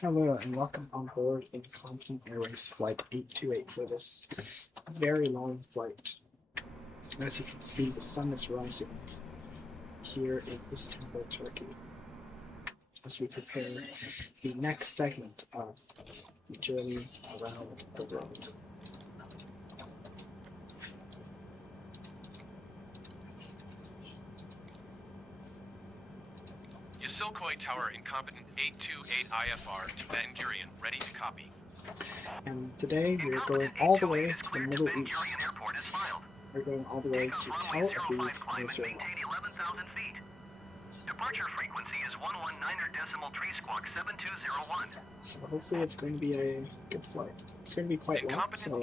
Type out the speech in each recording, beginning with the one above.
Hello and welcome on board Incompetent Airways Flight 828 for this very long flight. As you can see, the sun is rising here in Istanbul, Turkey, as we prepare the next segment of the journey around the world. Yasilkoi Tower Incompetent 828 IFR to Ben Gurion, ready to copy. And today we're going all the way to the Middle East. We're going all the way to Tel Aviv, Israel. Departure frequency is 119.3 So hopefully it's going to be a good flight. It's going to be quite long, so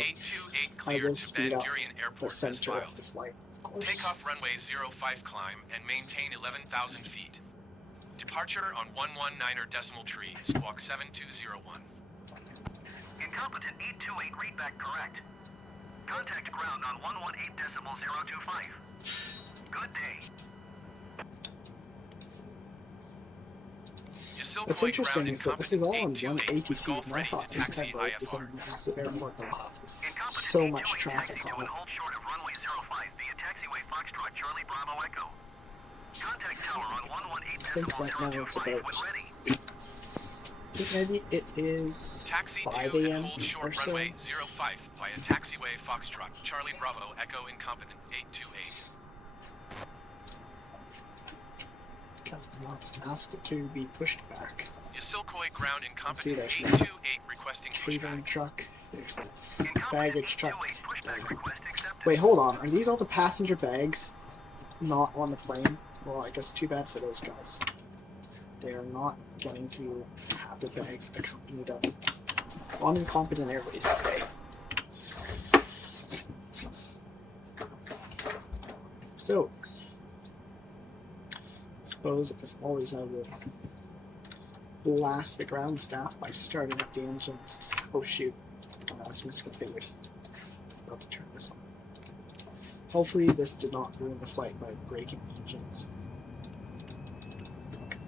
I will to speed Ben up Gurion Airport the center filed. of the flight, of course. Takeoff runway 05 climb and maintain 11,000 feet. Departure on 119.3 squawk 7201. Incompetent 828 readback correct. Contact ground on 118.025. Good day. What's interesting is that this is all on one ATC, and I thought this type of is a massive airport that will have so much traffic on it. Hold short of runway 05 via taxiway Foxtrot Charlie Bravo Echo. Contact tower on 118.025 I think right now it's about, when ready. I think maybe it is Taxi 5 to and a.m. hold or short so. runway 05 via taxiway Foxtrot Charlie Bravo Echo Incompetent 828. Wants to ask it to be pushed back. Yasilkoi ground See, Incompetent there's 828 requesting catering pushback. truck. There's a baggage truck. Pushback request accepted. Wait, hold on. Are these all the passenger bags not on the plane? Well, I guess too bad for those guys. They are not getting to have the bags accompany them on Incompetent Airways today. So, I suppose, as always, I will blast the ground staff by starting up the engines. Oh shoot, that's misconfigured. It's about to turn this on. Hopefully this did not ruin the flight by breaking the engines. Okay.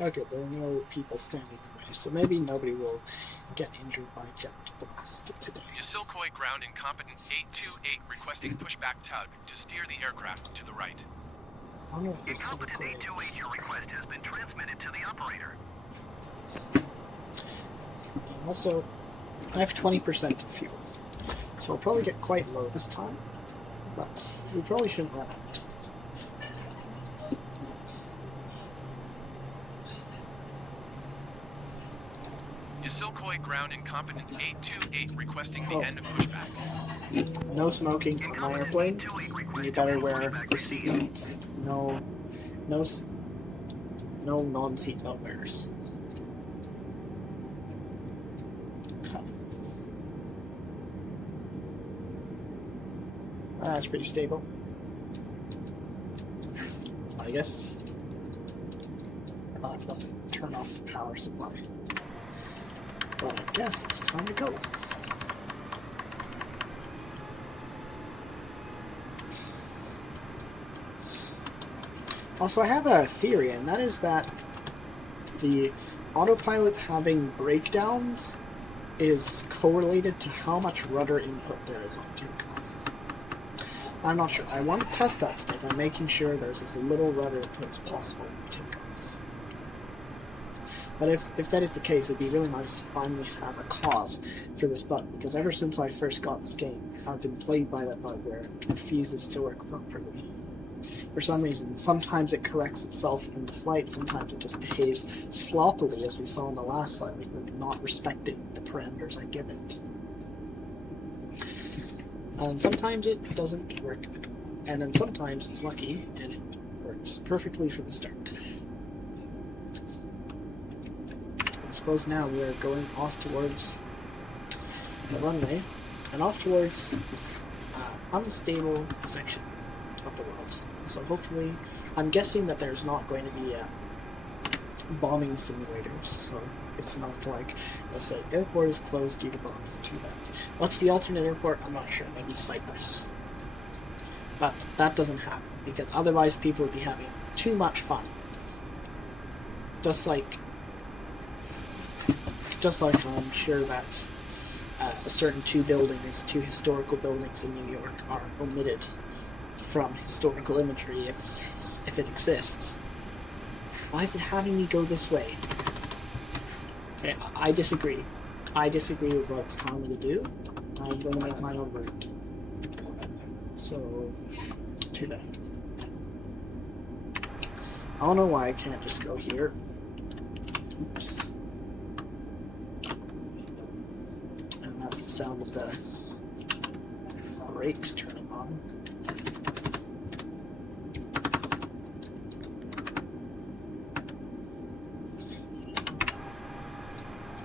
Okay, there are no people standing in the way, so maybe nobody will get injured by jet blast today. Yasilkoi ground Incompetent 828 requesting pushback tug to steer the aircraft to the right. I don't know what this Incompetent 828, your request has been transmitted to the operator. And also, I have 20% of fuel, so I'll probably get quite low this time, but we probably shouldn't run out. Yasilkoi ground Incompetent 828 requesting the end of pushback. No smoking on my airplane, and you better wear the seatbelt. No non-seatbelt wearers. Okay. That's pretty stable. So I guess I've got to turn off the power supply. Well, I guess it's time to go. Also, I have a theory, and that is that the autopilot having breakdowns is correlated to how much rudder input there is on takeoff. I'm not sure. I want to test that today by making sure there's as little rudder input as possible on takeoff. But if that is the case, it would be really nice to finally have a cause for this bug, because ever since I first got this game, I've been plagued by that bug where it refuses to work properly. For some reason, sometimes it corrects itself in the flight, sometimes it just behaves sloppily, as we saw in the last slide, like we're not respecting the parameters I give it. And sometimes it doesn't work, and then sometimes it's lucky and it works perfectly from the start. I suppose now we are going off towards the runway, and off towards unstable section of the world. So hopefully, I'm guessing that there's not going to be bombing simulators, so It's not like, let's say, airport is closed due to bombing. Too bad. What's the alternate airport? I'm not sure. Maybe Cyprus. But that doesn't happen, because otherwise people would be having too much fun. Just like I'm sure that a certain two historical buildings in New York are omitted from historical imagery if it exists. Why is it having me go this way? Okay, I disagree. I disagree with what it's telling me to do. I'm going to make my own route. So, too bad. I don't know why I can't just go here. Oops. And that's the sound of the brakes turning on.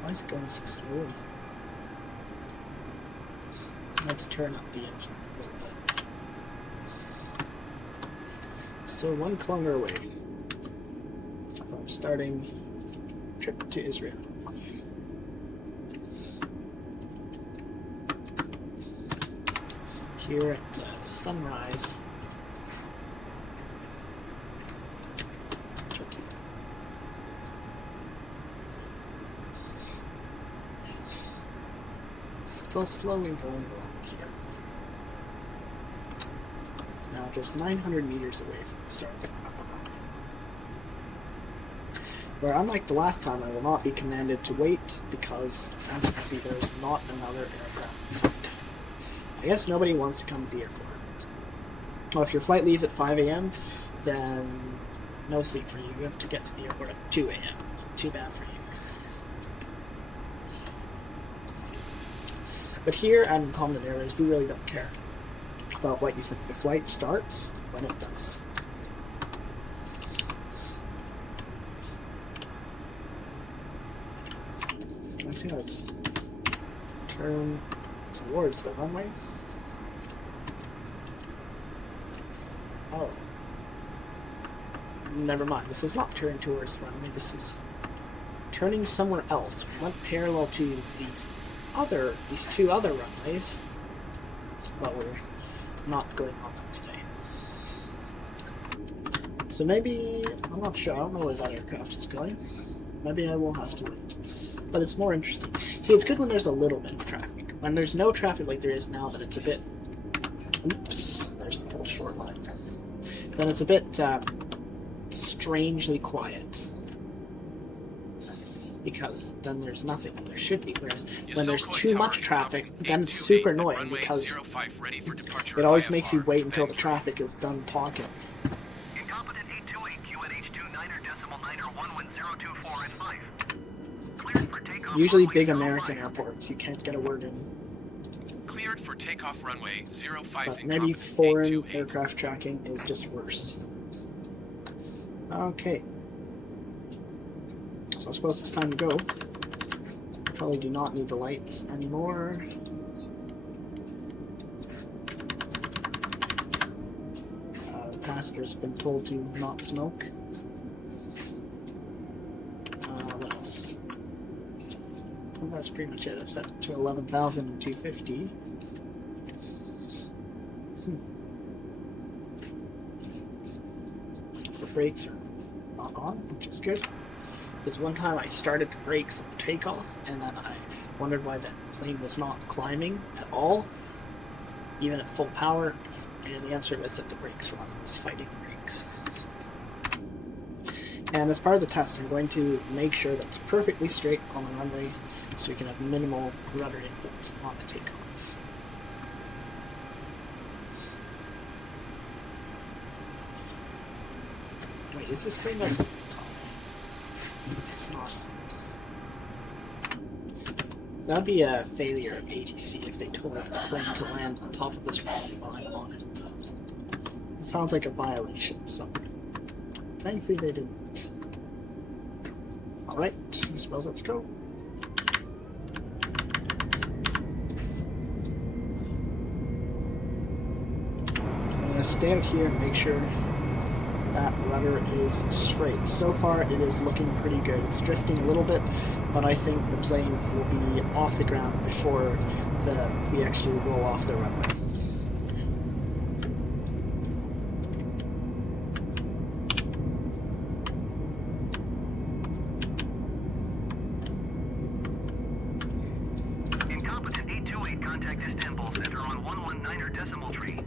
Why is it going so slowly? Let's turn up the engine a little bit. Still 1 kilometer away from starting trip to Israel. Here at sunrise. Turkey. Still slowly going along here. Now just 900 meters away from the start of the run. Where unlike the last time, I will not be commanded to wait because, as you can see, there is not another aircraft in sight. I guess nobody wants to come to the airport. Well, if your flight leaves at 5 a.m., then no sleep for you. You have to get to the airport at 2 a.m. Too bad for you. But here at Incompetent Airways, we really don't care about what you think. The flight starts when it does. I see how it's turn towards the runway. Oh. Never mind. This is not turning towards the runway. This is turning somewhere else. We went parallel to these two other runways, but we're not going on them today. So maybe, I'm not sure, I don't know where that aircraft is going. Maybe I will have to wait. But it's more interesting. See, it's good when there's a little bit of traffic. When there's no traffic like there is now, then it's a bit... Oops, there's the whole short line. Then it's a bit strangely quiet. Because then there's nothing when there should be. Whereas when there's too much traffic, then it's super annoying because it always makes you wait until the traffic is done talking. Incompetent 828, QNH 29er.9er111024 at 5. Cleared for takeoff. Usually big American airports, you can't get a word in. Cleared for takeoff runway 05. But maybe foreign aircraft tracking is just worse. Okay. So I suppose it's time to go. Probably do not need the lights anymore. The passengers have been told to not smoke. What else? Well, that's pretty much it. I've set it to 11,250. The brakes are not on, which is good. Because one time I started the brakes on takeoff, and then I wondered why the plane was not climbing at all, even at full power, and the answer was that the brakes were on. I was fighting the brakes. And as part of the test, I'm going to make sure that it's perfectly straight on the runway, so we can have minimal rudder input on the takeoff. Wait, is this plane not? It's not. That would be a failure of ATC if they told the plane to land on top of this runway while I'm on it. It sounds like a violation, so thankfully they didn't. Alright, I suppose let's go. I'm gonna stay out here and make sure that rudder is straight. So far, it is looking pretty good. It's drifting a little bit, but I think the plane will be off the ground before we actually roll off the runway. Incompetent 828, contact Istanbul Center on 119er decimal tree.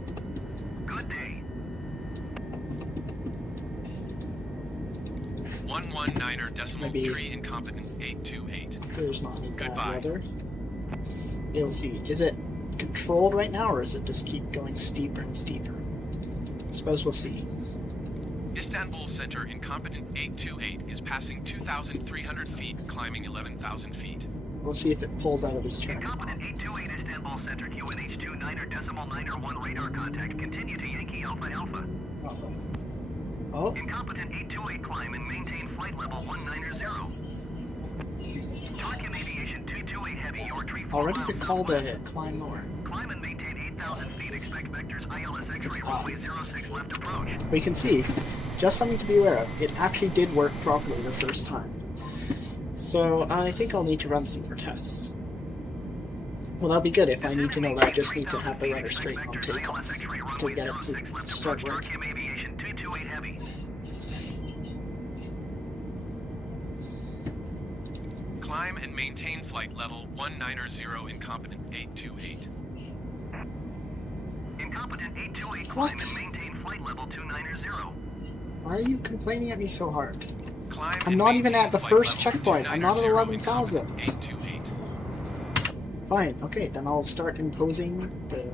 Good day. 119er decimal Maybe tree, incompetent 828. there's not any bad Goodbye. weather. We'll see. Is it controlled right now, or does it just keep going steeper and steeper? I suppose we'll see. Istanbul Center, incompetent 828 is passing 2,300 feet, climbing 11,000 feet. We'll see if it pulls out of this turn. Incompetent 828 Istanbul Center, QNH2 9er decimal 9er 1 radar contact. Continue to Yankee Alpha Alpha. Uh-oh. Oh, Incompetent 828 climb and maintain flight level 190. Tarkin Aviation 228 Heavy, your tree 4 already miles the call to southwest. climb more. Climb and maintain 8,000 feet. Expect vectors ILS X-ray runway 06 left approach. We can see, just something to be aware of, it actually did work properly the first time. So I think I'll need to run some more tests. Well, that'll be good if I need to know that I just need to have the rudder straight on takeoff to get it to start working. Tarkin Aviation 228 Heavy. Climb and maintain flight level 190, incompetent 828. Incompetent 828 climb What? and maintain flight level 290. Why are you complaining at me so hard? Climb I'm and not even maintain at the flight first level checkpoint. I'm not at 290, 11,000. incompetent 828. Fine, okay, then I'll start imposing the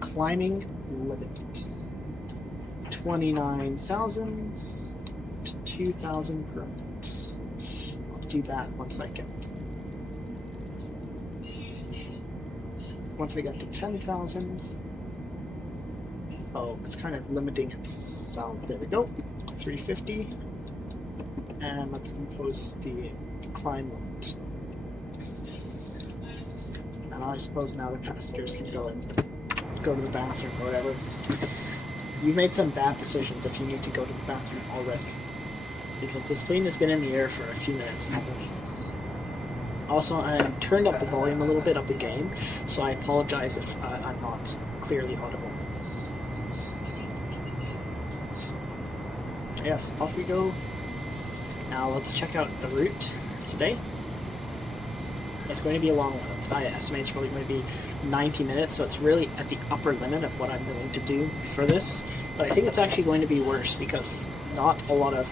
climbing limit. 29,000 to 2,000 per minute. I'll do that once I get to 10,000. Oh, it's kind of limiting itself. There we go. 350. And let's impose the climb limit. And I suppose now the passengers can go to the bathroom or whatever. You've made some bad decisions if you need to go to the bathroom already. Because this plane has been in the air for a few minutes already. Also, I turned up the volume a little bit of the game, so I apologize if I'm not clearly audible. Yes, off we go. Now let's check out the route today. It's going to be a long one. I estimate it's probably going to be 90 minutes, so it's really at the upper limit of what I'm willing to do for this. But I think it's actually going to be worse because not a lot of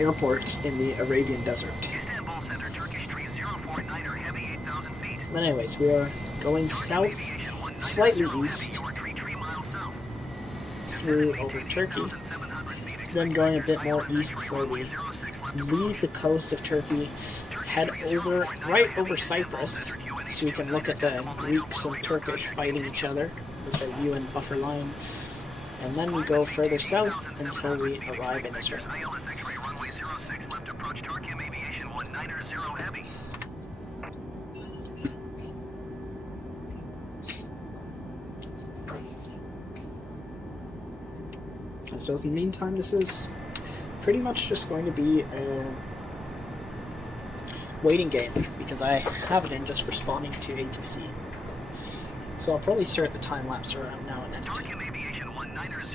airports in the Arabian Desert. Istanbul Center, Turkish tree 049er heavy 8,000 feet. But anyways, we are going south, slightly east, through over Turkey, then going a bit more east before we leave the coast of Turkey, head over right over Cyprus, so we can look at the Greeks and Turkish fighting each other with the UN buffer line, and then we go further south until we arrive in Israel. ILS X-ray runway 06 left approach Tarkin Aviation 190 heavy. So in the meantime, this is pretty much just going to be a waiting game, because I have it in just responding to ATC. So I'll probably start the time lapse around now and then. Tarkin Aviation 190.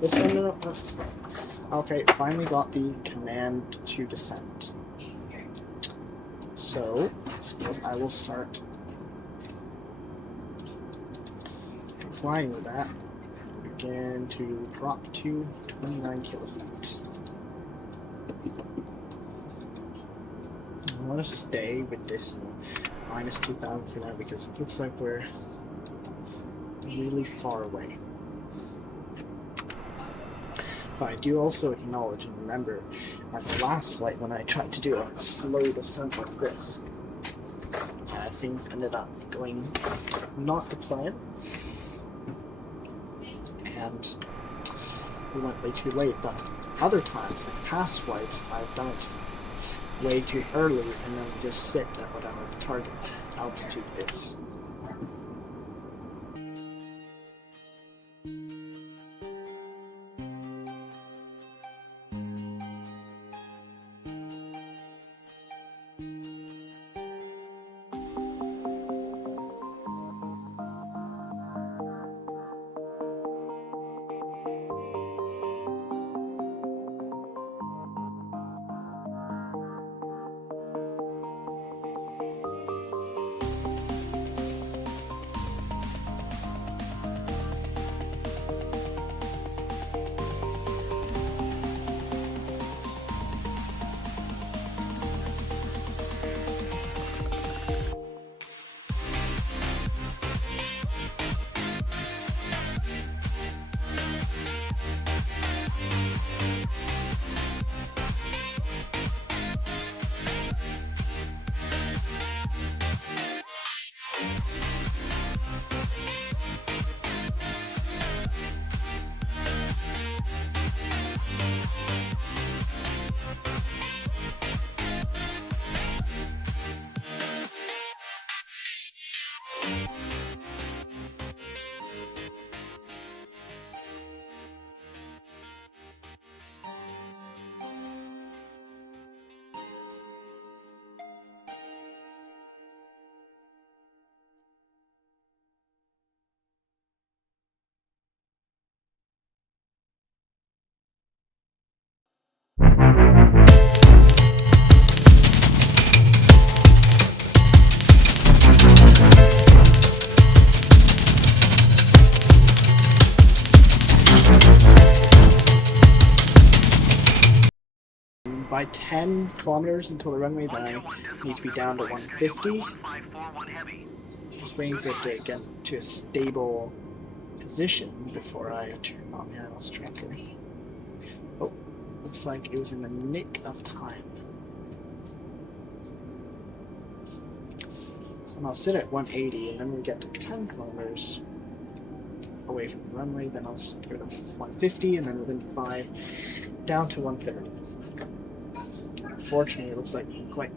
This one, no. Okay, finally got the command to descend. So, I suppose I will start flying with that. Begin to drop to 29 kilofeet. I want to stay with this minus 2,000 for now because it looks like we're really far away. But I do also acknowledge and remember at the last flight when I tried to do a slow descent like this, things ended up going not to plan, and we went way too late. But other times, like past flights, I've done it way too early and then just sit at whatever the target altitude is. By 10 kilometers until the runway, then I need to be down to 150. Just waiting for it to get to a stable position before I turn on the ILS tracker. Oh, looks like it was in the nick of time. So I'll sit at 180, and then we get to 10 kilometers away from the runway, then I'll just go to 150, and then within 5, down to 130. Unfortunately, it looks like I'm quite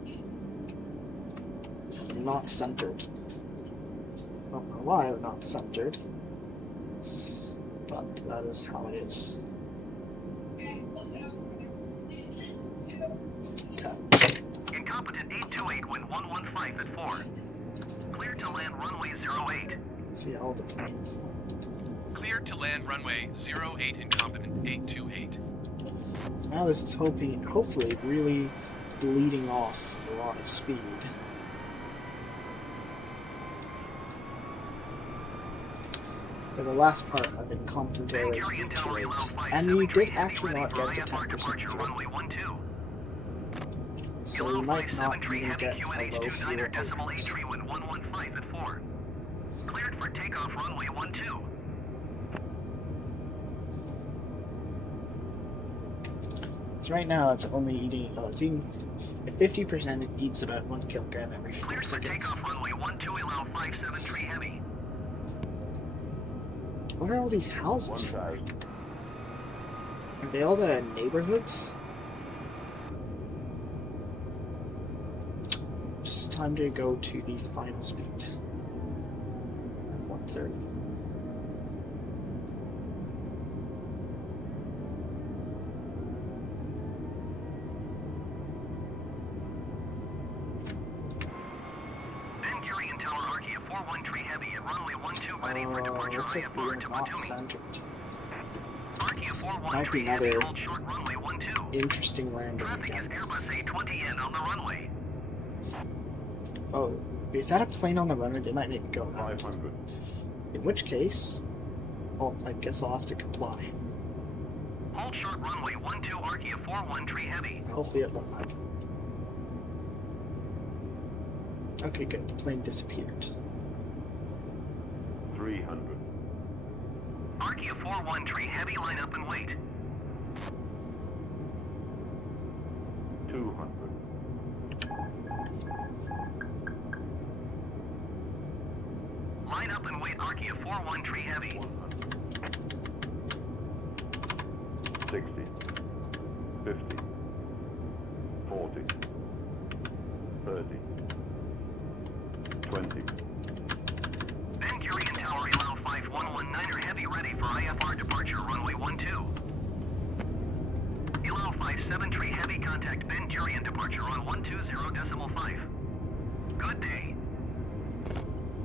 not centered. I don't know why I'm not centered, but that is how it is. Okay. Incompetent 828, wind 115 at 4. Clear to land runway 08. See all the planes. Clear to land runway 08, incompetent 828. Now this is hopefully really bleeding off a lot of speed. For the last part of Incompetent Airways 828, and we did actually not get to 10% fuel. So we might not even get a low fuel rate. Cleared for takeoff runway 12. So right now it's only eating, it's eating, at 50% it eats about 1 kilogram every 4 Cleared for seconds. takeoff runway 12, allow 573 heavy. What are all these houses for? Are they all the neighborhoods? It's time to go to the final speed. 130. Heavy at runway 12 ready for departure. Looks like we're not centered. Arkia 413 Might be Heavy, another hold short runway 12. interesting landing Traffic again. is Airbus A20 in on the runway. Oh, is that a plane on the runway? They might make it go around. 500. In which case, oh, I guess I'll have to comply. Hold short runway 12 Arkia 413 Heavy. Hopefully it won't happen. Okay, good. The plane disappeared. 300. Arkia 413 Heavy, line up and wait. 200. Line up and wait, Arkia 413 Heavy. 60. 50. 40. 30. 20. Ben Gurion Tower, Elau 5119er Heavy, ready for IFR departure, runway 12. Elau 573 Heavy, contact Ben Gurion departure on 120.5. Good day.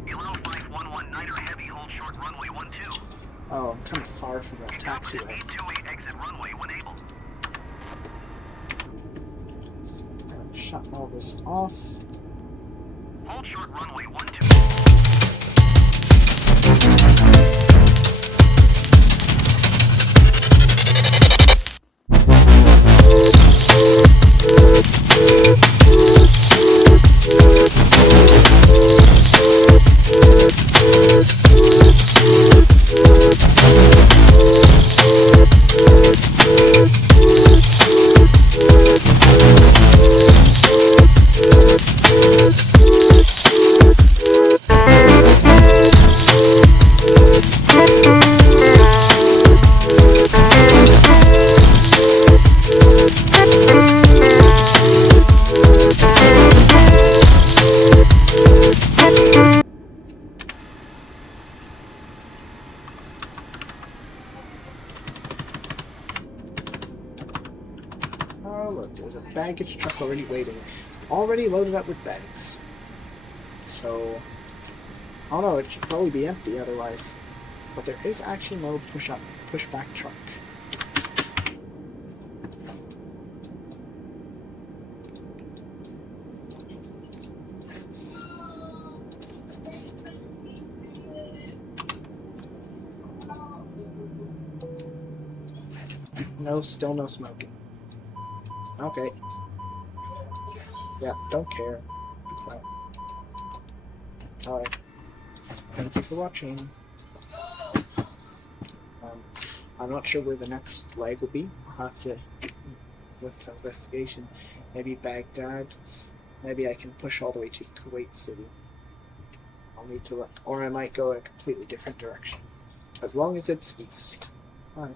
Elau 5119er Heavy, hold short runway 12. Oh, I'm kind of far from that taxiway. 828 exit runway when able. Shut all this off. Hold short runway 12. Oh, look, there's a baggage truck already waiting. Already loaded up with bags. So, I don't know, it should probably be empty otherwise. But there is actually no pushback truck. No, still no smoking. Okay. Yeah, don't care. But, alright. Thank you for watching. I'm not sure where the next leg will be. I'll have to, with some investigation, maybe Baghdad. Maybe I can push all the way to Kuwait City. I'll need to look. Or I might go a completely different direction. As long as it's east. Alright.